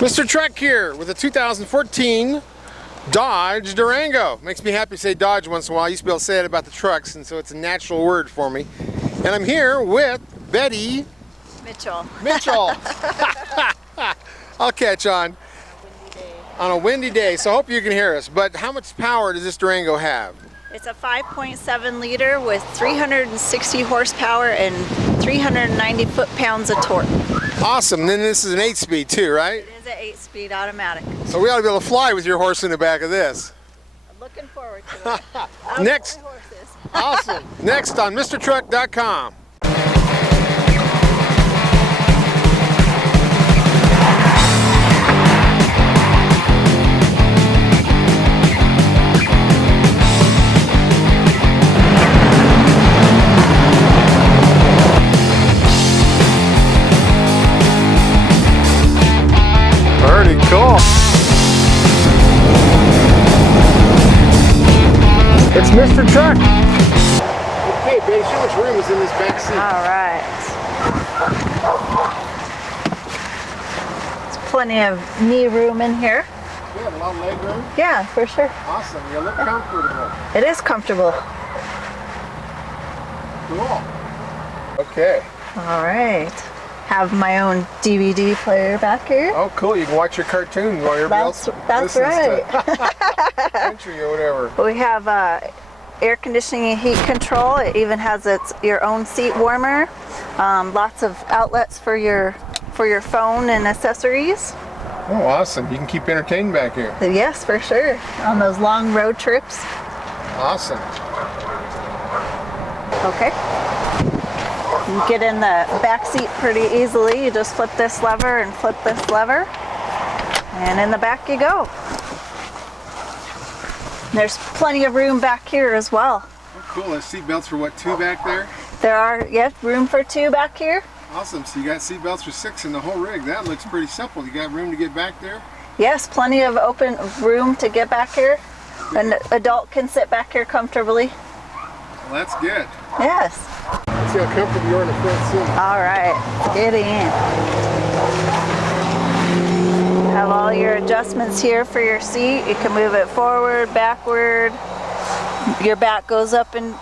MrTruck here with a 2014 Dodge Durango. Makes me happy to say Dodge once in a while. I used to be able to say it about the trucks, and so it's a natural word for me. And I'm here with Betty Mitchell. I'll catch on. On a windy day, so I hope you can hear us. But how much power does this Durango have? It's a 5.7 liter with 360 horsepower and 390 foot-pounds of torque. Awesome. Then this is an 8-speed too, right? It is an 8-speed automatic. So we ought to be able to fly with your horse in the back of this. I'm looking forward to it. Next. Awesome. Next on MrTruck.com. Pretty cool. It's MrTruck. Okay, babe, how much room is in this back seat? All right. There's plenty of knee room in here. You have a lot of leg room? Yeah, for sure. Awesome. You look comfortable. It is comfortable. Cool. Okay. All right. Have my own DVD player back here. Oh, cool. You can watch your cartoon while everybody else That's listens right. to country or whatever. We have air conditioning and heat control. It even has your own seat warmer. Lots of outlets for your phone and accessories. Oh, awesome. You can keep entertained back here. Yes, for sure. On those long road trips. Awesome. Okay. You get in the back seat pretty easily. You just flip this lever and flip this lever, and in the back you go. There's plenty of room back here as well. Oh, cool. There's seat belts for what, 2 back there? There are, yes, room for 2 back here. Awesome. So you got seat belts for 6 in the whole rig. That looks pretty simple. You got room to get back there? Yes, plenty of open room to get back here. An adult can sit back here comfortably. Well, that's good. Yes. Let's see how comfortable you are in the front seat. All right, get in. Have all your adjustments here for your seat. You can move it forward, backward. Your back goes up and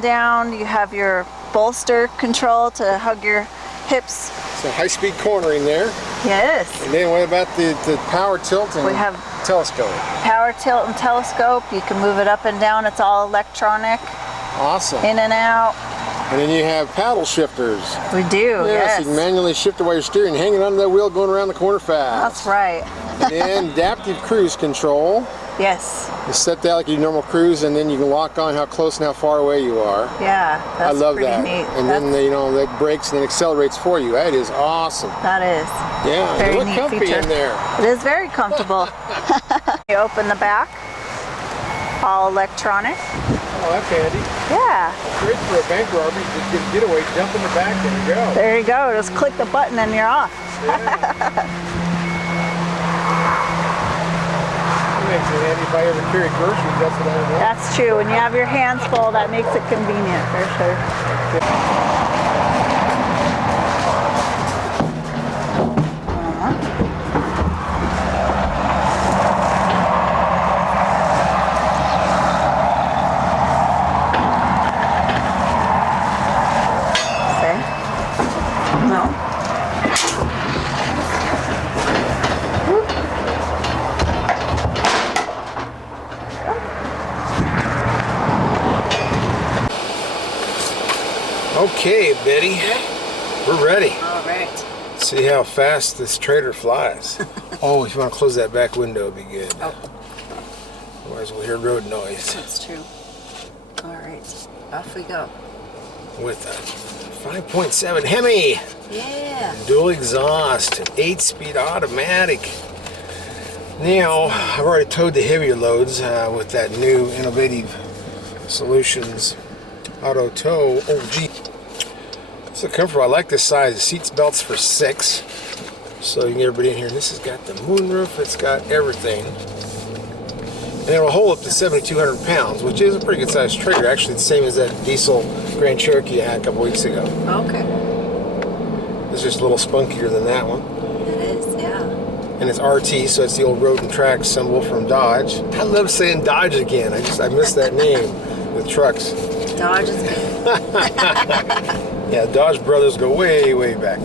down. You have your bolster control to hug your hips. So high-speed cornering there. Yes. And then what about the power tilt and We have telescope? power tilt and telescope. You can move it up and down. It's all electronic. Awesome. In and out. And then you have paddle shifters. We do, yes. So you can manually shift it while you're steering, hanging onto that wheel, going around the corner fast. That's right. And then adaptive cruise control. Yes. You set that like your normal cruise, and then you can lock on how close and how far away you are. Yeah, that's I love pretty that. neat. And then that brakes and then accelerates for you. That is awesome. That is. Yeah, Very you look neat comfy feature. in there. It is very comfortable. You open the back, all electronic. Oh, that's handy. Yeah. Great for a bank robbery. Just get a getaway, jump in the back, and you go. There you go. Just click the button and you're off. It makes it handy if I ever carry groceries. That's what I want. That's true. When you have your hands full, that makes it convenient for sure. Okay, Betty, we're ready. All right. See how fast this trailer flies. Oh, if you want to close that back window, it'd be good. Oh. Otherwise we'll hear road noise. That's true. All right. Off we go. With a 5.7 Hemi. Yeah. Dual exhaust, an 8-speed automatic. Now, I've already towed the heavier loads with that new Innovative Solutions Auto Tow OG. So comfortable. I like this size. The seats belts for 6, so you can get everybody in here. And this has got the moonroof. It's got everything. And it'll hold up to 7,200 pounds, which is a pretty good sized trailer. Actually, the same as that diesel Grand Cherokee I had a couple weeks ago. Okay. It's just a little spunkier than that one. It is, yeah. and it's RT, so it's the old road and track symbol from Dodge. I love saying Dodge again. I miss that name with trucks. Dodge is good. Yeah, Dodge brothers go way, way back.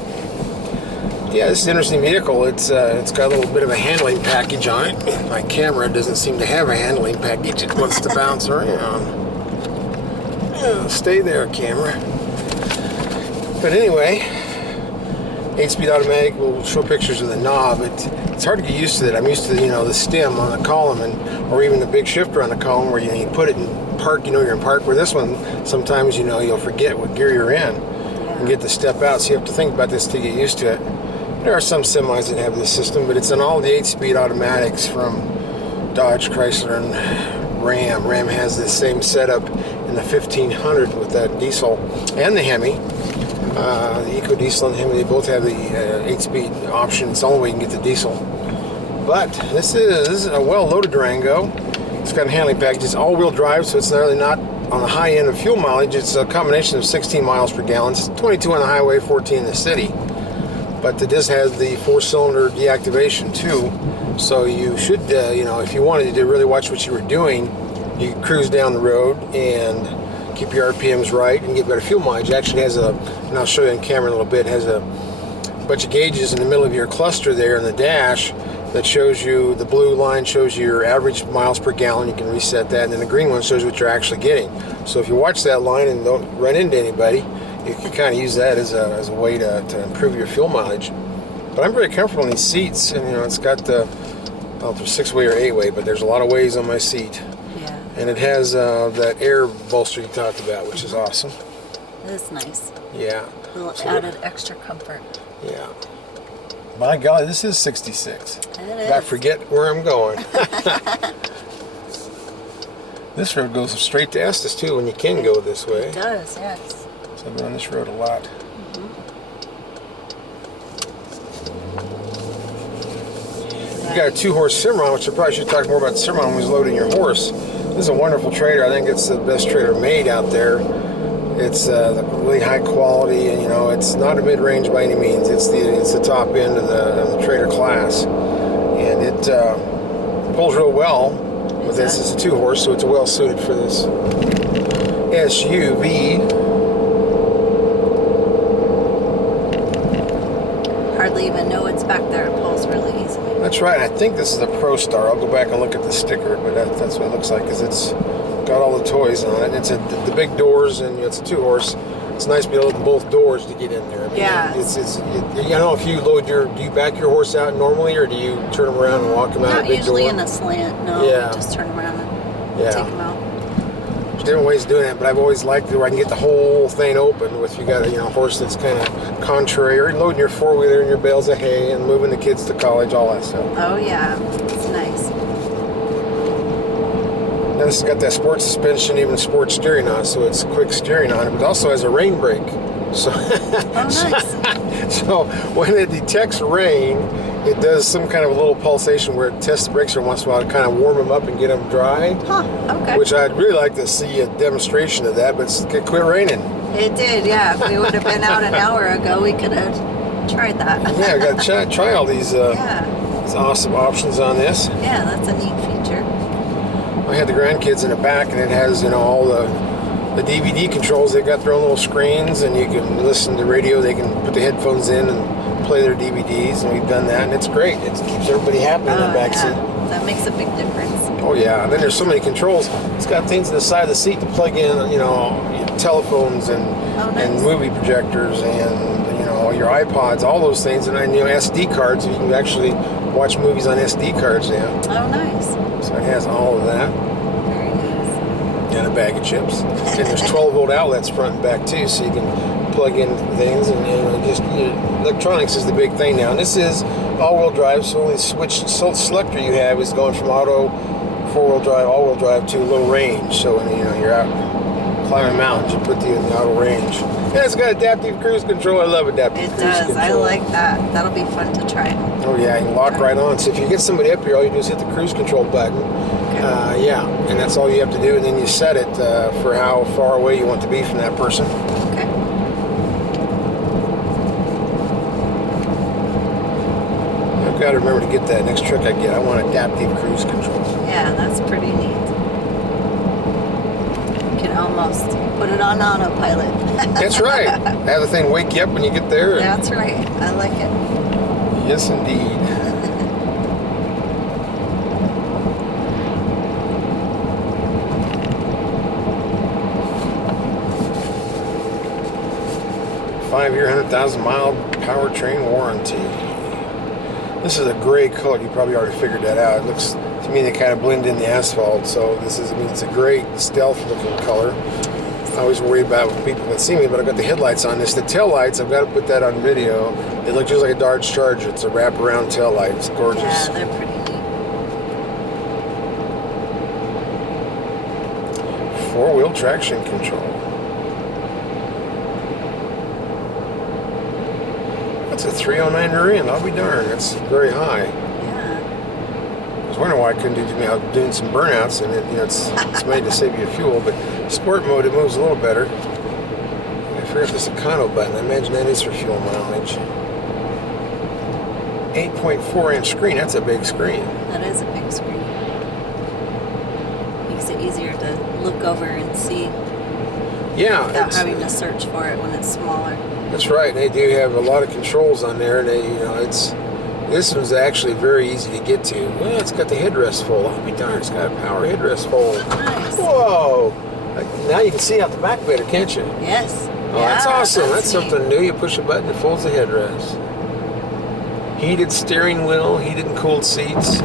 Yeah, this is an interesting vehicle. It's got a little bit of a handling package on it. My camera doesn't seem to have a handling package. It wants to bounce around. Yeah, stay there, camera. But anyway, 8-speed automatic. We'll show pictures of the knob. It's hard to get used to it. I'm used to the stem on the column, or even the big shifter on the column where you put it in park. You're in park. Where this one, sometimes you'll forget what gear you're in and get to step out. So you have to think about this to get used to it. There are some semis that have this system, but it's on all the 8-speed automatics from Dodge, Chrysler, and Ram. Ram has the same setup in the 1500 with that diesel and the Hemi. The Eco Diesel and the Hemi, they both have the 8-speed option. It's the only way you can get the diesel. But this is a well-loaded Durango. It's got a handling package. It's all-wheel drive, so it's really not on the high end of fuel mileage. It's a combination of 16 miles per gallon. It's 22 on the highway, 14 in the city. But it does have the 4-cylinder deactivation too, so you should, if you wanted to really watch what you were doing, you could cruise down the road and keep your RPMs right and get better fuel mileage. It actually has and I'll show you on camera in a little bit, has a bunch of gauges in the middle of your cluster there in the dash that shows you, the blue line shows you your average miles per gallon. You can reset that, and then the green one shows you what you're actually getting. So if you watch that line and don't run into anybody, you can kind of use that as a way to improve your fuel mileage. But I'm very comfortable in these seats, and it's got the 6-way or 8-way, but there's a lot of ways on my seat. Yeah. And it has that air bolster you talked about, which is awesome. It is nice. Yeah. A little added extra comfort. Yeah. My God, this is 66. It is. I forget where I'm going. This road goes straight to Estes too, when you can go this way. It does, yes. So I've been on this road a lot. You got a 2-horse Cimarron, which I probably should talk more about the Cimarron when he's loading your horse. This is a wonderful trailer. I think it's the best trailer made out there. It's really high quality, and it's not a mid-range by any means. It's the top end of the trailer class, and it pulls real well. But this is a 2-horse, so it's well suited for this SUV. Hardly even know it's back there. It pulls really easily. That's right. I think this is a Pro Star. I'll go back and look at the sticker, but that's what it looks like, because it's got all the toys on it. It's the big doors, and it's a 2-horse. It's nice to be able to open both doors to get in there. I mean, yeah. If you load do you back your horse out normally, or do you turn them around and walk them out? Not usually in a slant. No. Yeah. Just turn them around and take them out. There's different ways of doing it, but I've always liked it where I can get the whole thing open. If you got a horse that's kind of contrary, or loading your 4-wheeler and your bales of hay and moving the kids to college, all that stuff. Oh yeah, it's nice. Now this has got that sports suspension, even sports steering on it, so it's quick steering on it, but it also has a rain brake. So, nice. So when it detects rain, it does some kind of a little pulsation where it tests the brakes every once in a while to kind of warm them up and get them dry. Huh, okay. Which I'd really like to see a demonstration of that, but it quit raining. It did, yeah. If we would have been out an hour ago, we could have tried that. Yeah, I got to try all these awesome options on this. Yeah, that's a neat feature. I had the grandkids in the back, and it has all the DVD controls. They've got their own little screens, and you can listen to radio. They can put the headphones in and play their DVDs, and we've done that, and it's great. It keeps everybody happy in the back seat. That makes a big difference. Oh yeah, and then there's so many controls. It's got things on the side of the seat to plug in, telephones and and movie projectors and your iPods, all those things, and then SD cards. You can actually watch movies on SD cards now. Oh, nice. So it has all of that. Very nice. And a bag of chips. And there's 12-volt outlets front and back too, so you can plug in things, and electronics is the big thing now. And this is all-wheel drive, so only selector you have is going from auto, 4-wheel drive, all-wheel drive to low range. So when you're out climbing mountains, you put you in the auto range. And it's got adaptive cruise control. I love adaptive cruise control. It does. I like that. That'll be fun to try. Oh yeah, you can lock right on. So if you get somebody up here, all you do is hit the cruise control button. Okay. And that's all you have to do, and then you set it for how far away you want to be from that person. Okay. Got to remember to get that next truck I get. I want adaptive cruise control. Yeah, that's pretty neat. You can almost put it on autopilot. That's right. Have the thing wake you up when you get there. That's right. I like it. Yes, indeed. Five-year, 100,000-mile powertrain warranty. This is a gray color. You probably already figured that out. It looks to me they kind of blend in the asphalt. So this is, I mean, it's a great stealth-looking color. I always worry about when people can see me, but I've got the headlights on this. The tail lights, I've got to put that on video. They look just like a Dodge Charger. It's a wraparound tail light. It's gorgeous. Yeah, they're pretty neat. Four-wheel traction control. That's a 309 rear end. I'll be darned. That's very high. Yeah. I was wondering why I couldn't do me out doing some burnouts, and it, you know, it's made to save you fuel. But sport mode, it moves a little better. I figure if this Econo button, I imagine that is for fuel mileage. 8.4-inch screen. That's a big screen. That is a big screen. Makes it easier to look over and see. Yeah. Without having to search for it when it's smaller. That's right. They do have a lot of controls on there. They, you know, this one's actually very easy to get to. Well, it's got the headrest fold. I'll be darned, it's got a power headrest fold. Nice. Whoa! Now you can see out the back better, can't you? Yes. Oh, that's awesome. That's neat. something new. You push a button, it folds the headrest. Heated steering wheel, heated and cooled seats.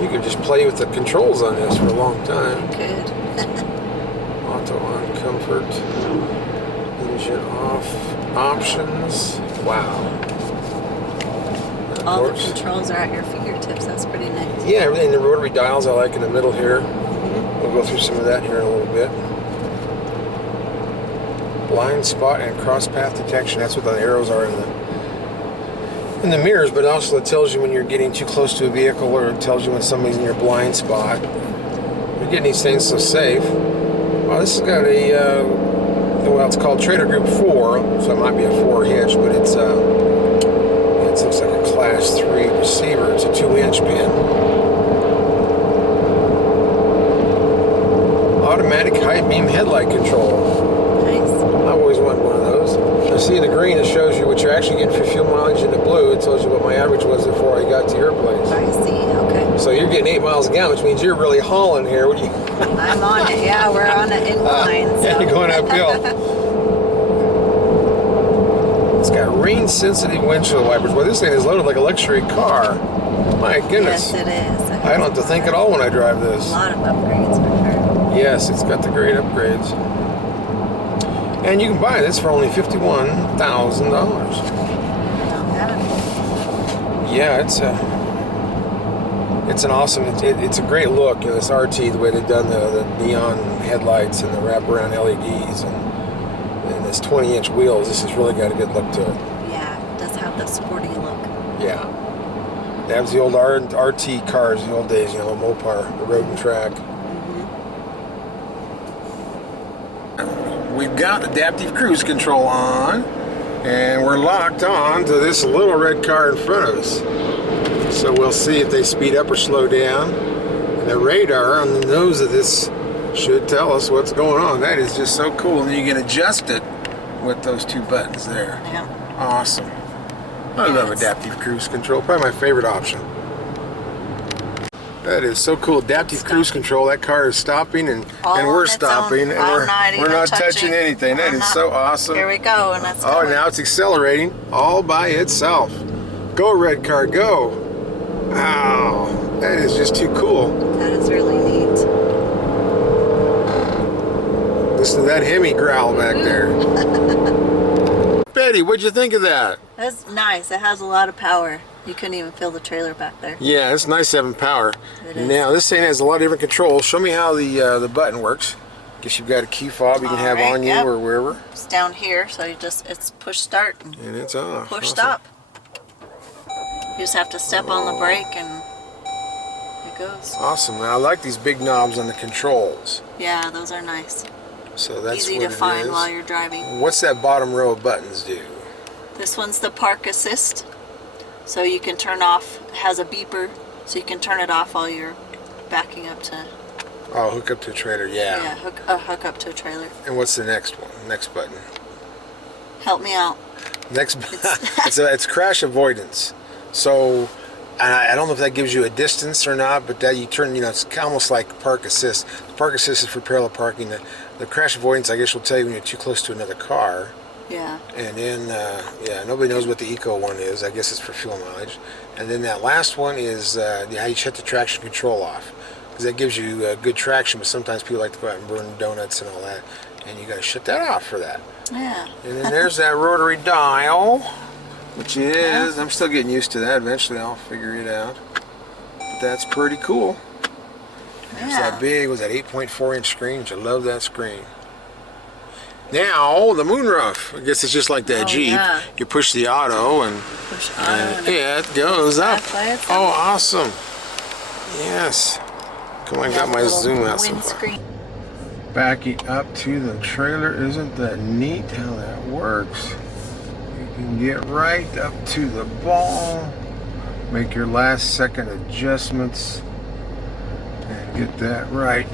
You could just play with the controls on this for a long time. Good. Auto on, comfort. Engine off, options. Wow. And All the controls are at your fingertips. That's pretty nice. Yeah, everything. The rotary dials I like in the middle here. We'll go through some of that here in a little bit. Blind spot and cross path detection. That's what the arrows are in the mirrors, but also it tells you when you're getting too close to a vehicle, or it tells you when somebody's in your blind spot. You're getting these things so safe. Oh, this has got a well, it's called Trader Group 4, so it might be a 4 hitch, but it looks like a Class 3 receiver. It's a 2-inch pin. Automatic high beam headlight control. Nice. I've always wanted one of those. I see in the green it shows you what you're actually getting for fuel mileage. In the blue it tells you what my average was before I got to your place. I see. Okay. So you're getting 8 miles a gallon, which means you're really hauling here. What do you? I'm on it. Yeah, we're on an incline. So. Yeah, you're going uphill. It's got rain-sensitive windshield wipers. Well, this thing is loaded like a luxury car. My goodness. Yes, it is. I don't have to think at all when I drive this. A lot of upgrades for sure. Yes, it's got the great upgrades. And you can buy this for only $51,000. Yeah, it's an awesome. It's a great look. You know, this RT, the way they've done the neon headlights and the wraparound LEDs and this 20-inch wheels. This has really got a good look to it. Yeah, it does have the sporty look. Yeah. That was the old RT cars, the old days, you know, Mopar, the road and track. We've got adaptive cruise control on, and we're locked on to this little red car in front of us. So we'll see if they speed up or slow down. And the radar on the nose of this should tell us what's going on. That is just so cool. And you can adjust it with those two buttons there. Yeah. Awesome. I love adaptive cruise control. Probably my favorite option. That is so cool. Adaptive cruise control. That car is stopping and we're stopping and we're not touching anything. That is so awesome. Here we go. And it's going. Now it's accelerating all by itself. Go, red car, go. Wow. That is just too cool. That is really neat. Listen to that Hemi growl back there. Betty, what'd you think of that? That's nice. It has a lot of power. You couldn't even feel the trailer back there. Yeah, it's nice having power. It is. Now, this thing has a lot of different controls. Show me how the button works. Guess you've got a key fob you can have on you or wherever. It's down here, so it's push start and it's off. Push stop. You just have to step on the brake and it goes. Awesome. Now, I like these big knobs on the controls. Yeah, those are nice. So that's easy what to find is. while you're driving. What's that bottom row of buttons do? This one's the park assist. So you can turn off, it has a beeper, so you can turn it off while you're backing up to, Oh, hook up to a trailer, yeah. hook up to a trailer. And what's the next one? Next button. Help me out. Next, it's crash avoidance. So, and I don't know if that gives you a distance or not, but that you turn, it's almost like park assist. Park assist is for parallel parking. The crash avoidance, I guess, will tell you when you're too close to another car. Yeah. And then, nobody knows what the eco one is. I guess it's for fuel mileage. And then that last one is how you shut the traction control off. Because that gives you good traction, but sometimes people like to go out and burn donuts and all that. And you got to shut that off for that. Yeah. And then there's that rotary dial, which is, I'm still getting used to that. Eventually I'll figure it out. But that's pretty cool. There's that big, was that 8.4 inch screen, which I love that screen. Now, the moonroof. I guess it's just like that Jeep. Yeah. You push the auto and yeah, it goes up. Oh, awesome. Yes. Come on, I got my zoom out so far. Backing up to the trailer, isn't that neat how that works? You can get right up to the ball, make your last second adjustments, and get that right.